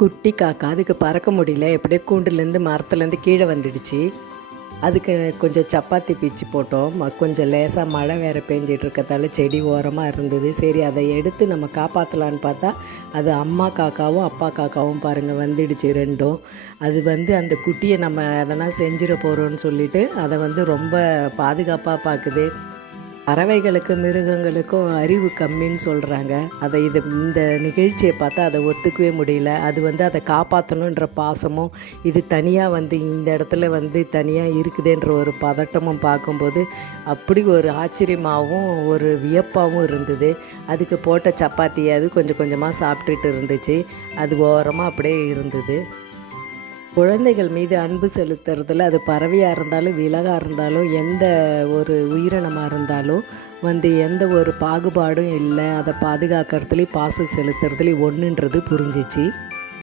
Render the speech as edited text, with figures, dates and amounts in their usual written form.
குட்டி காக்கா அதுக்கு பறக்க முடியல, எப்படியோ கூண்டுலேருந்து மரத்துலேருந்து கீழே வந்துடுச்சு. அதுக்கு கொஞ்சம் சப்பாத்தி பிச்சு போட்டோம். கொஞ்சம் லேசாக மழை வேறு பெஞ்சிட்டு இருக்கதால செடி ஓரமாக இருந்தது. சரி, அதை எடுத்து நம்ம காப்பாற்றலான்னு பார்த்தா அது அம்மா காக்காவும் அப்பா காக்காவும் பாருங்கள் வந்துடுச்சு ரெண்டும். அது அந்த குட்டியை நம்ம எதனா செஞ்சிட போகிறோன்னு சொல்லிட்டு அதை ரொம்ப பாதுகாப்பாக பார்க்குது. பறவைகளுக்கு மிருகங்களுக்கும் அறிவு கம்மின்னு சொல்கிறாங்க. இந்த நிகழ்ச்சியை பார்த்தா அதை ஒத்துக்கவே முடியல. அது அதை காப்பாற்றணுன்ற பாசமும், இது தனியாக இந்த இடத்துல தனியாக இருக்குதுன்ற ஒரு பதட்டமும் பார்க்கும்போது அப்படி ஒரு ஆச்சரியமாகவும் ஒரு வியப்பாகவும் இருந்தது. அதுக்கு போட்ட சப்பாத்தியை அது கொஞ்சம் கொஞ்சமாக சாப்பிட்டுட்டு இருந்துச்சு. அது ஓரமாக அப்படியே இருந்தது. குழந்தைகள் மீது அன்பு செலுத்துறதுல அது பறவையாக இருந்தாலும் விலகாக இருந்தாலும் எந்த ஒரு உயிரினமாக இருந்தாலும் எந்த ஒரு பாகுபாடும் இல்லை. அதை பாதுகாக்கிறதுலேயும் பாசம் செலுத்துறதுலேயும் ஒன்றுன்றது புரிஞ்சிச்சு.